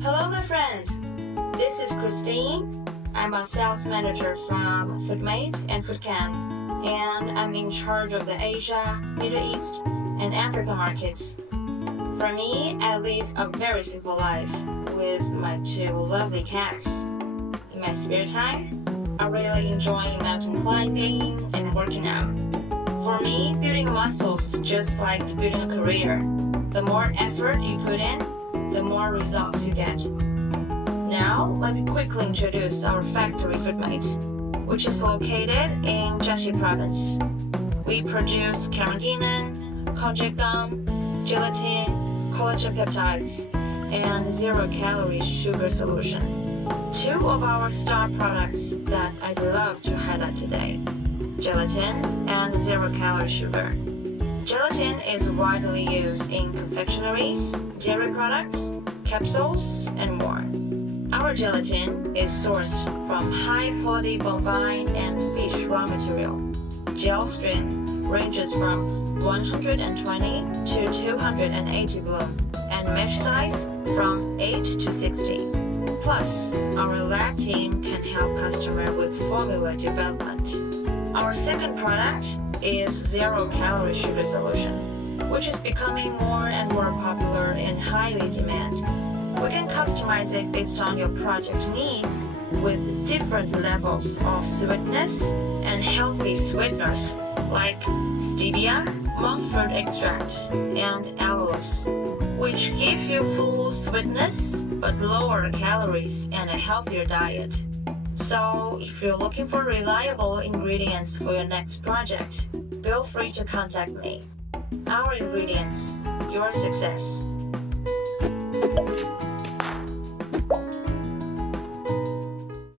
Hello, my friend. This is Christine. I'm a sales manager from FoodMate and FoodCan, and I'm in charge of the Asia, Middle East, and Africa markets. For me, I live a very simple life with my two lovely cats. In my spare time, I really enjoy mountain climbing and working out. For me, building muscles is just like building a career. The more effort you put in, the more results you get. Now, let me quickly introduce our factory FoodMate, which is located in Jiangxi province. We produce carrageenan, konjac gum, gelatin, collagen peptides, and zero-calorie sugar solution. Two of our star products that I'd love to highlight today: gelatin and zero-calorie sugar. Gelatin is widely used in confectioneries, dairy products, capsules, and more. Our gelatin is sourced from high-quality bovine and fish raw material. Gel strength ranges from 120 to 280 bloom, and mesh size from 8 to 60. Plus, our lab team can help customers with formula development. Our second product is zero-calorie sugar solution, which is becoming more and more popular and highly demanded. We can customize it based on your project needs with different levels of sweetness and healthy sweeteners like stevia, monk fruit extract, and aloes, which gives you full sweetness but lower calories and a healthier diet. So, if you're looking for reliable ingredients for your next project, feel free to contact me. Our ingredients, your success.